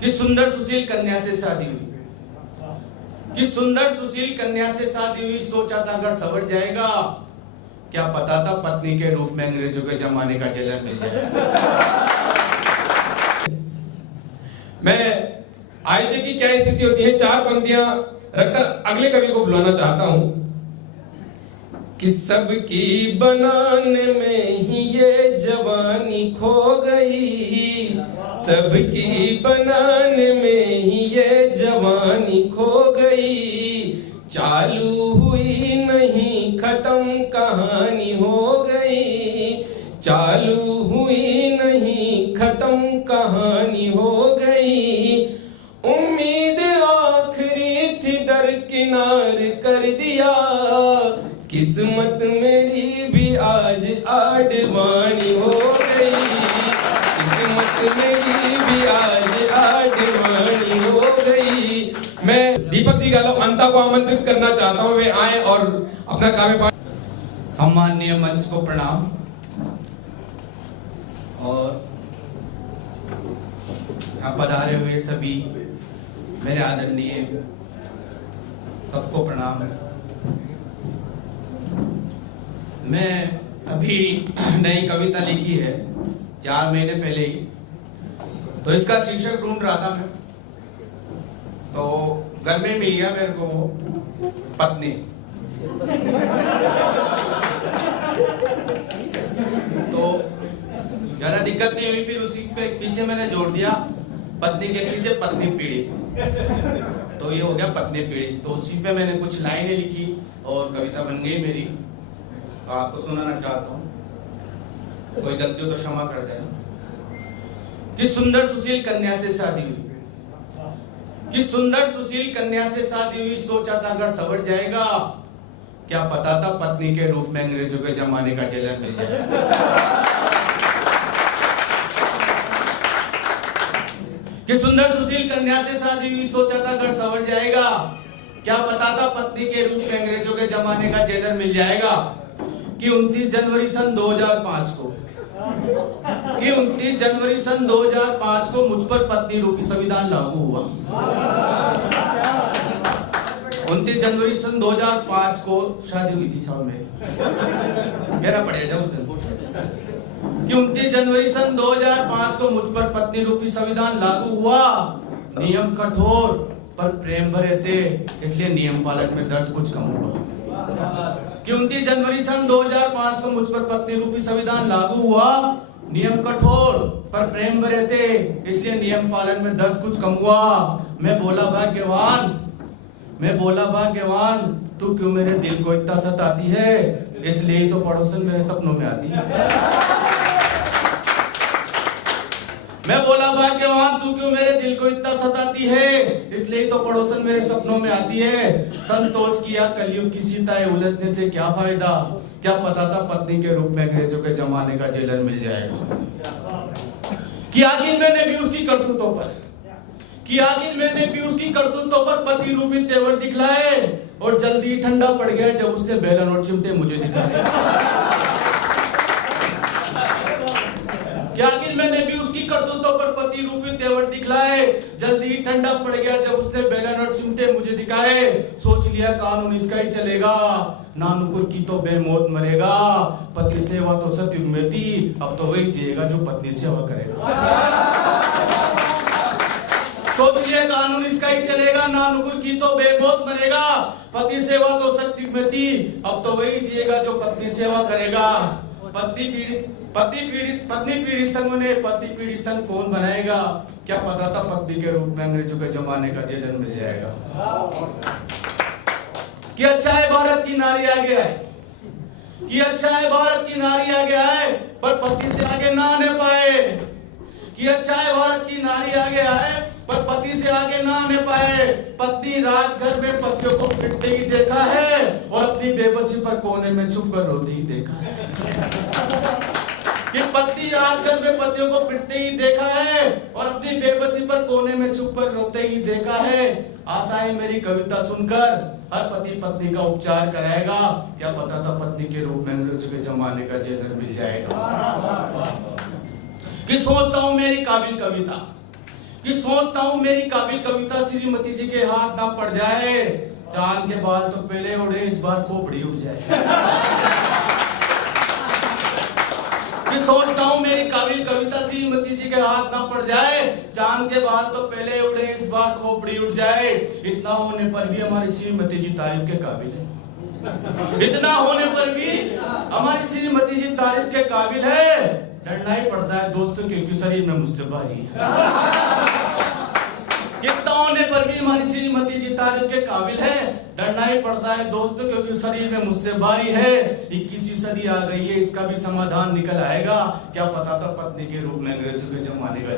कि सुंदर सुशील कन्या से शादी हुई, कि सुंदर सुशील कन्या से शादी हुई। सोचा था घर सवर जाएगा, क्या पता था पत्नी के रूप में अंग्रेजों के जमाने का जेलर मिल जाएगा। मैं आयोजक की क्या स्थिति होती है, 4 पंक्तियां रखकर अगले कवि को बुलाना चाहता हूं कि सबकी बनाने में ही ये जवानी खो गई, सबकी बनाने में ही ये जवानी खो गई, चालू हुई नहीं खत्म कहानी हो गई, चालू हुई नहीं खत्म कहानी हो गई, उम्मीद आखिरी थी दरकिनार कर दिया, किस्मत मेरी भी आज आडवाणी हो गई, किस्मत मेरी भी आज आडवाणी हो गई। मैं दीपक जी गालो अंता को आमंत्रित करना चाहता हूं, वे आए और अपना काव्य पाठ। सम्माननीय मंच को प्रणाम और यहाँ पधारे हुए सभी मेरे आदरणीय सबको प्रणाम। मैं अभी नई कविता लिखी है 4 महीने पहले ही, तो इसका शीर्षक ढूंढ रहा था मैं, तो घर में मिल गया मेरे को पत्नी। तो ज्यादा दिक्कत नहीं हुई, फिर उसी पे पीछे मैंने जोड़ दिया पत्नी के पीछे पत्नी पीड़ित, तो ये हो गया पत्नी पीड़ित। तो उसी पे मैंने कुछ लाइनें लिखी और कविता बन गई मेरी, तो आपको सुनाना चाहता हूँ, कोई गलती हो तो क्षमा कर देना। कि सुंदर सुशील कन्या से शादी हुई, कि सुंदर सुशील कन्या से शादी हुई। सोचा था घर सवर जाएगा, क्या पता था पत्नी के रूप में अंग्रेजों के जमाने का जेलर मिल जाएगा। कि सुंदर सुशील कन्या से शादी हुई, सोचा था घर सवर जाएगा, क्या पता था पत्नी के रूप में अंग्रेजों के जमाने का जेलर मिल जाएगा। कि 29 जनवरी सन 2005 को, कि 29 जनवरी सन 2005 को मुझ पर पत्नी रूपी संविधान लागू हुआ। 29 जनवरी सन 2005 को शादी हुई थी साहब मेरी, मेरा पड़े जाओ। कि 29 जनवरी सन 2005 को मुझ पर पत्नी रूपी संविधान लागू हुआ। नियम कठोर पर प्रेम भरे थे, इसलिए नियम पालन में दर्द कुछ कम हुआ। कि 29 जनवरी सन 2005 को मुझ पर पत्नी रूपी संविधान लागू हुआ। नियम कठोर पर प्रेम भरे थे, इसलिए नियम पालन में दर्द कुछ कम हुआ। मैं बोला भाग्यवान, मैं बोला भाग्यवान, तू क्यों मेरे दिल को इतना सताती है, इसलिए ही तो पड़ोसन मेरे सपनों में आती है। मैं बोला भाग्यवान, तू क्यों मेरे दिल को इतना सताती है, इसलिए तो पड़ोसन मेरे सपनों में आती है। संतोष किया कलयुग की सीता है, उलझने से क्या फायदा, क्या पता था पत्नी के रूप में अंग्रेजों के जमाने का जेलर मिल जाएगा। कि आखिर मैंने भी उसकी करतूतों पर, कि आखिर मैंने भी उसकी करतूतों पर पति रूपी तेवर दिखलाए, और जल्दी ठंडा पड़ गया जब उसने बेलन और चिमटे मुझे दिखाए। क्या आखिर मैंने भी उसकी करतूतों पर पति रूपी तेवर दिखलाए, जल्दी ठंडा पड़ गया जब उसने बेलन और चिमटे मुझे दिखाए। सोच लिया कानून इसका ही चलेगा, नानुकुर की तो बेमौत मरेगा, पति सेवा तो सतयुग में थी, अब तो वही जिएगा जो पत्नी सेवा करेगा। सोच लिया कानून इसका ही चलेगा, नानुकुर की तो बेमौत मरेगा, पति सेवा तो सतयुग में थी, अब तो वही जिएगा जो पत्नी सेवा करेगा। पत्नी पीड़ित संघ ने पति पीड़ित संघ कौन बनाएगा, क्या पता था पत्नी के रूप में अंग्रेजों के जमाने का जेलर मिल जाएगा। कि अच्छा है भारत की नारी आगे आए, कि अच्छा है भारत की नारी आगे आए, पर पति से आगे ना आने पाए। कि अच्छा है भारत की नारी आगे आए, पर पति से आगे ना आने पाए। पत्नी राजघर में पतियों को पिटते ही देखा है, और अपनी बेबसी पर कोने में छुप कर रोते ही देखा है। कि पत्नी राजघर में पतियों को पिटते ही देखा है, और अपनी बेबसी पर कोने में छुप कर रोते ही देखा है। आशा है मेरी कविता सुनकर हर पति पत्नी का उपचार कराएगा, क्या पता था पत्नी के रूप में अंग्रेजों के जमाने का जेलर मिल जाएगा। कि सोचता हूं मेरी काबिल कविता, कि सोचता हूँ मेरी काबिल कविता श्रीमती जी के हाथ ना पड़ जाए, चांद के बाल तो पहले उड़े, इस बार खोपड़ी उड़ जाए। कि सोचता हूँ मेरी काबिल कविता श्रीमती जी के हाथ ना पड़ जाए, चांद के बाल तो पहले उड़े, इस बार खोपड़ी उड़ जाए। इतना होने पर भी हमारी श्रीमती जी तारीफ के काबिल है। इतना होने पर भी हमारी श्रीमती जी तारीफ के काबिल है। डरना ही पड़ता है दोस्तों, क्योंकि शरीर में मुझसे भारी है। इतना होने पर भी हमारी श्रीमती जी तारीफ के काबिल है। डरना ही पड़ता है दोस्तों, क्योंकि शरीर में मुझसे भारी है। 21वीं सदी आ गई है, इसका भी समाधान निकल आएगा। क्या पता था पत्नी के रूप में अंग्रेजों के जमाने का।